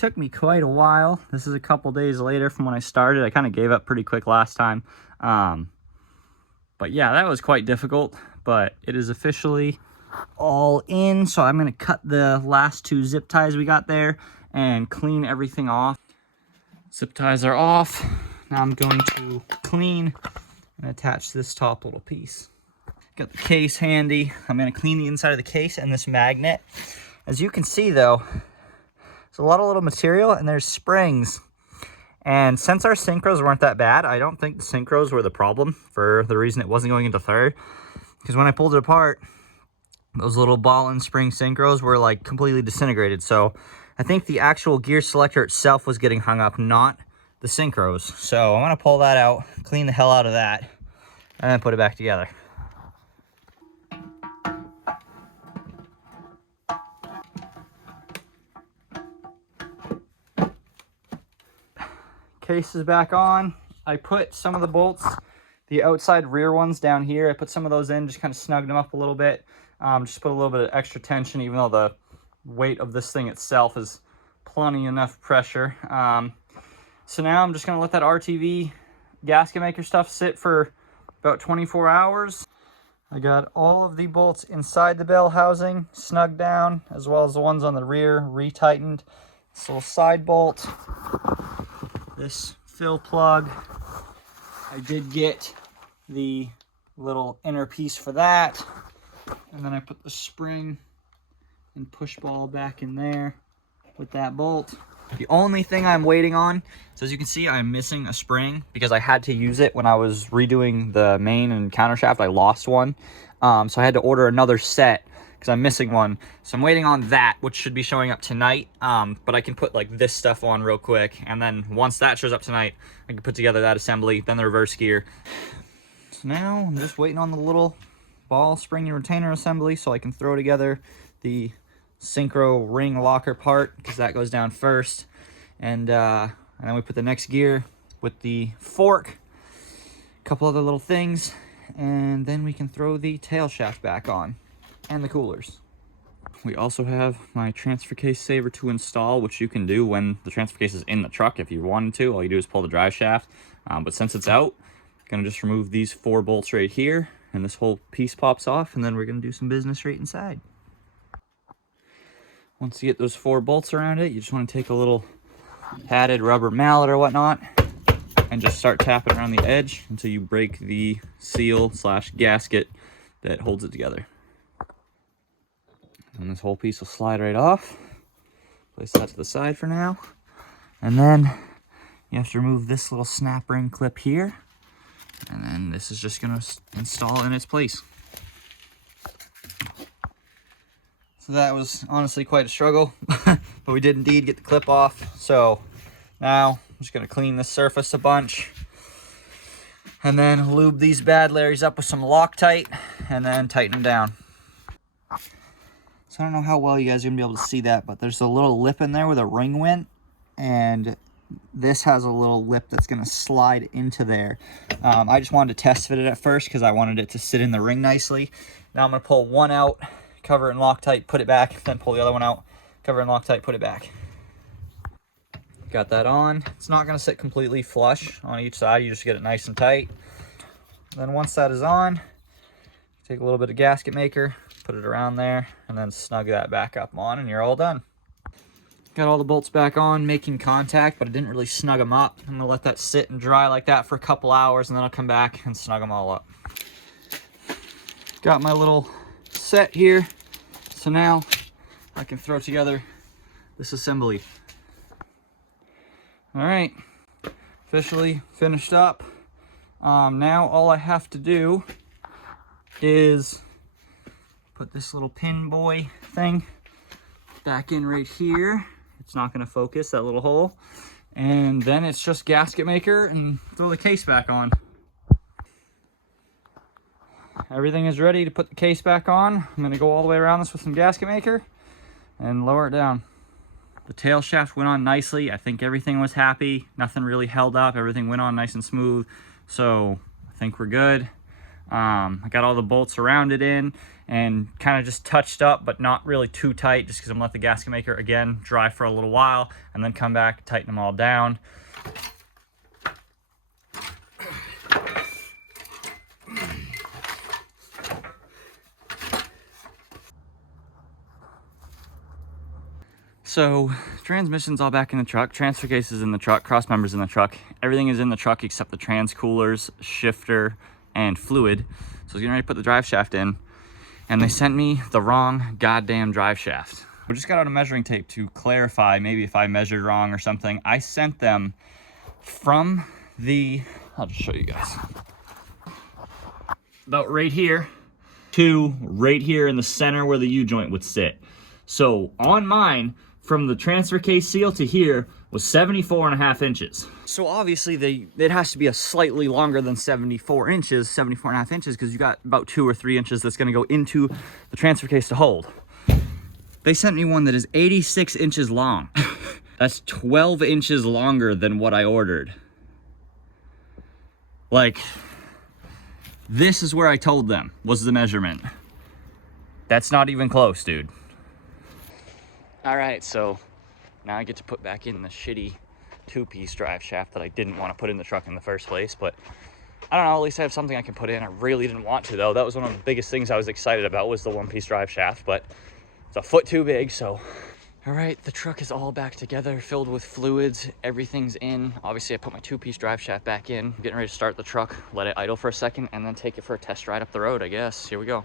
took me quite a while. This is a couple days later from when I started. I kind of gave up pretty quick last time. But yeah, that was quite difficult, but it is officially all in. So I'm going to cut the last 2 zip ties we got there and clean everything off. Zip ties are off. Now I'm going to clean and attach this top little piece. Got the case handy. I'm going to clean the inside of the case and this magnet. As you can see though, there's a lot of little material and there's springs. And since our synchros weren't that bad, I don't think the synchros were the problem for the reason it wasn't going into third. Because when I pulled it apart, those little ball and spring synchros were like completely disintegrated. So I think the actual gear selector itself was getting hung up, not the synchros. So I'm going to pull that out, clean the hell out of that, and then put it back together. Case is back on. I put some of the bolts, the outside rear ones down here, I put some of those in, just kind of snugged them up a little bit. Just put a little bit of extra tension, even though the weight of this thing itself is plenty enough pressure. So now I'm just going to let that RTV gasket maker stuff sit for about 24 hours. I got all of the bolts inside the bell housing snugged down, as well as the ones on the rear retightened. This little side bolt, this fill plug. I did get the little inner piece for that. And then I put the spring and push ball back in there with that bolt. The only thing I'm waiting on, so as you can see, I'm missing a spring because I had to use it when I was redoing the main and counter shaft. I lost one. So I had to order another set because I'm missing one. So I'm waiting on that, which should be showing up tonight. But I can put like this stuff on real quick. And then once that shows up tonight, I can put together that assembly, then the reverse gear. So now I'm just waiting on the little ball spring and retainer assembly so I can throw together the synchro ring locker part, because that goes down first. And then we put the next gear with the fork, a couple other little things, and then we can throw the tail shaft back on and the coolers. We also have my transfer case saver to install, which you can do when the transfer case is in the truck if you wanted to. All you do is pull the drive shaft. But since it's out, I'm gonna just remove these 4 bolts right here, and this whole piece pops off, and then we're gonna do some business right inside. Once you get those 4 bolts around it, you just want to take a little padded rubber mallet or whatnot and just start tapping around the edge until you break the seal / gasket that holds it together. And this whole piece will slide right off. Place that to the side for now. And then you have to remove this little snap ring clip here. And then this is just going to install in its place. So that was honestly quite a struggle, but we did indeed get the clip off. So now I'm just going to clean the surface a bunch and then lube these bad Larrys up with some Loctite and then tighten them down. So I don't know how well you guys are going to be able to see that, but there's a little lip in there where the ring went, and this has a little lip that's going to slide into there. I just wanted to test fit it at first because I wanted it to sit in the ring nicely. Now I'm going to pull one out, cover it in Loctite, put it back, then pull the other one out, cover it in Loctite, put it back. Got that on. It's not going to sit completely flush on each side. You just get it nice and tight. Then once that is on, take a little bit of gasket maker, put it around there, and then snug that back up on, and you're all done. Got all the bolts back on, making contact, but I didn't really snug them up. I'm going to let that sit and dry like that for a couple hours, and then I'll come back and snug them all up. Got my little set here, so now I can throw together this assembly. All right, officially finished up. Now all I have to do is put this little pin boy thing back in right here. It's not going to focus, that little hole. And then it's just gasket maker and throw the case back on. Everything is ready to put the case back on. I'm going to go all the way around this with some gasket maker and lower it down. The tail shaft went on nicely. I think everything was happy. Nothing really held up. Everything went on nice and smooth. So I think we're good. I got all the bolts around it in, and kind of just touched up, but not really too tight, just because I'm gonna let the gasket maker again dry for a little while and then come back, tighten them all down. So transmission's all back in the truck, transfer case is in the truck, cross members in the truck, everything is in the truck except the trans coolers, shifter, and fluid. So I was getting ready to put the drive shaft in, and they sent me the wrong goddamn drive shaft. We just got out a measuring tape to clarify maybe if I measured wrong or something. I sent them from the, I'll just show you guys, about right here to right here in the center where the U-joint would sit. So on mine, from the transfer case seal to here was 74.5 inches. So obviously it has to be a slightly longer than 74 inches, 74.5 inches, because you got about 2 or 3 inches that's gonna go into the transfer case to hold. They sent me one that is 86 inches long. That's 12 inches longer than what I ordered. Like, this is where I told them was the measurement. That's not even close, dude. All right, so now I get to put back in the shitty 2-piece drive shaft that I didn't want to put in the truck in the first place, but I don't know, at least I have something I can put in. I really didn't want to, though. That was one of the biggest things I was excited about, was the 1-piece drive shaft, but it's a foot too big, so. All right, the truck is all back together, filled with fluids, everything's in. Obviously, I put my 2-piece drive shaft back in. I'm getting ready to start the truck, let it idle for a second, and then take it for a test ride up the road, I guess. Here we go.